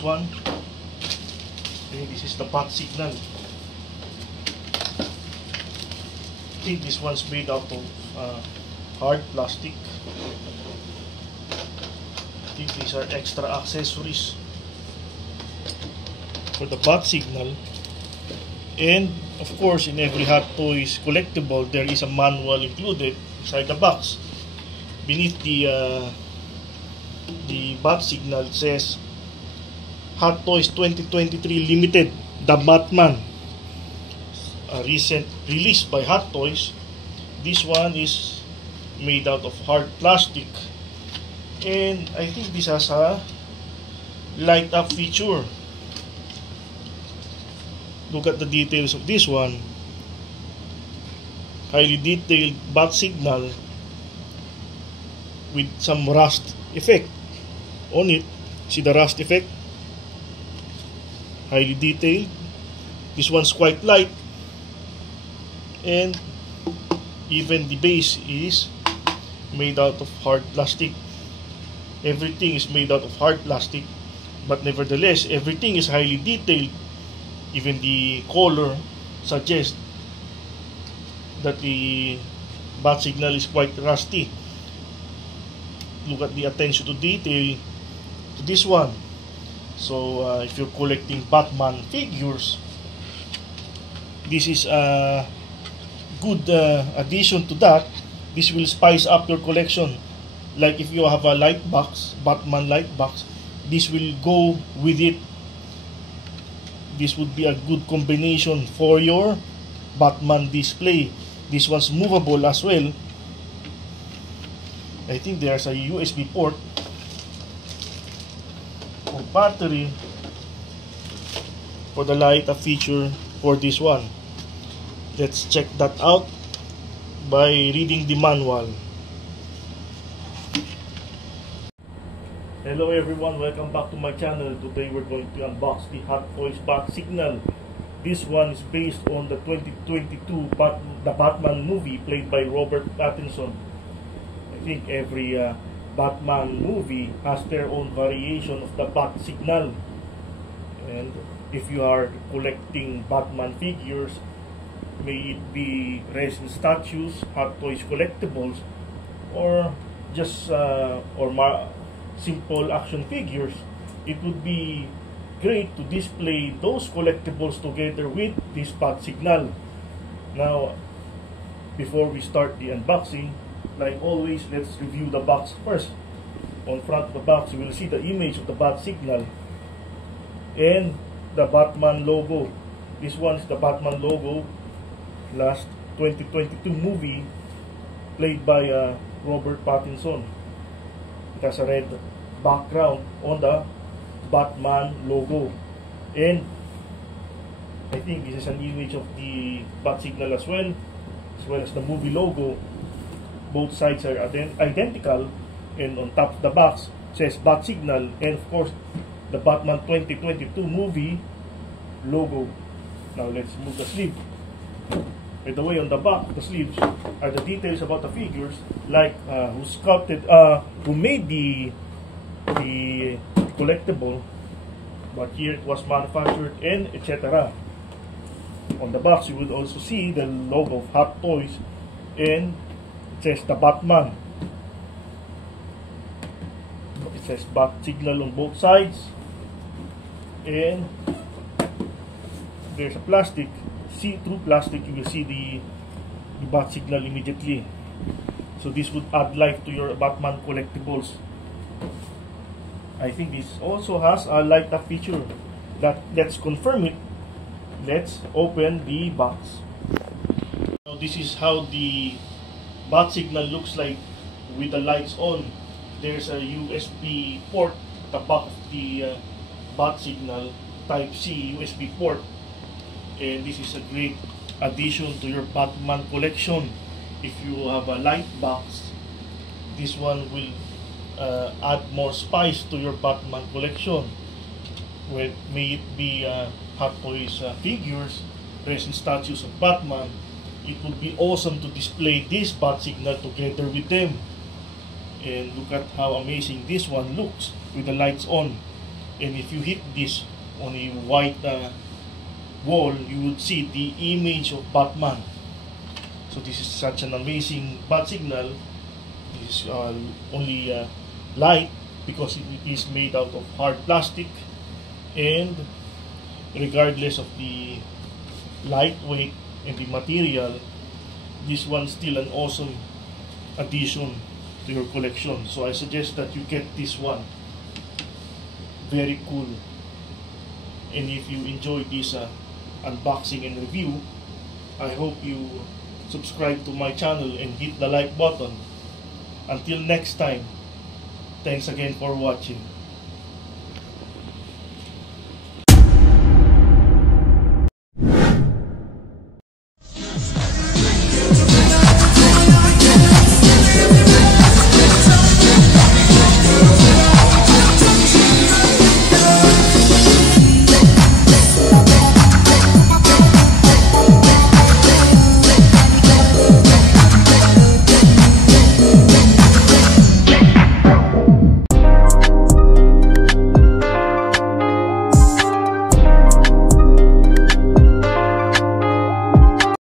this one. Okay, this is the bat signal. I think this one's made out of hard plastic. I think these are extra accessories for the bat signal. And of course, in every Hot Toys collectible, there is a manual included inside the box. Beneath the bat signal, it says Hot Toys 2023 Limited, The Batman. A recent release by Hot Toys. This one is made out of hard plastic, and I think this has a light up feature. Look at the details of this one. Highly detailed bat signal with some rust effect on it. See the rust effect? Highly detailed. This one's quite light, and even the base is made out of hard plastic. Everything is made out of hard plastic, but nevertheless everything is highly detailed. Even the color suggests that the bat signal is quite rusty. Look at the attention to detail to this one. So if you're collecting Batman figures, this is a good addition to that. This will spice up your collection. Like if you have a light box, Batman light box, this will go with it. This would be a good combination for your Batman display. This one's movable as well. I think there's a USB port or battery for the light feature for this one. Let's check that out by reading the manual. Hello everyone, welcome back to my channel. Today we're going to unbox the Hot Toys bat signal. This one is based on the 2022 the Batman movie played by Robert Pattinson. I think every Batman movie has their own variation of the bat signal. And if you are collecting Batman figures, may it be resin statues, Hot Toys collectibles, or just simple action figures, it would be great to display those collectibles together with this bat signal. Now, before we start the unboxing, like always, let's review the box first. On front of the box, you will see the image of the bat signal and the Batman logo. This one is the Batman logo, last 2022 movie played by Robert Pattinson. It has a red background on the Batman logo, and I think this is an image of the bat signal as well as the movie logo. Both sides are identical, and on top of the box says bat signal, and of course the Batman 2022 movie logo. Now let's move the sleeve. By the way, on the back of the sleeves are the details about the figures, like who sculpted, who made the collectible, what year it was manufactured, and etc. On the box, you would also see the logo of Hot Toys, and it says the Batman. It says bat signal on both sides, and there's a plastic. See-through plastic, you will see the bat signal immediately. So this would add life to your Batman collectibles. I think this also has a light up feature. Let's confirm it. Let's open the box. Now this is how the bat signal looks like with the lights on. There's a USB port at the back of the bat signal, Type C USB port. And this is a great addition to your Batman collection. If you have a light box, this one will add more spice to your Batman collection. May it be Hot Toys figures, resin statues of Batman. It would be awesome to display this bat signal together with them. And look at how amazing this one looks with the lights on. And if you hit this on a white wall, you would see the image of Batman. So this is such an amazing bat signal. This is only light because it is made out of hard plastic, and regardless of the lightweight and the material, this one's still an awesome addition to your collection. So I suggest that you get this one. Very cool. And if you enjoyed this unboxing and review, I hope you subscribe to my channel and hit the like button. Until next time, thanks again for watching.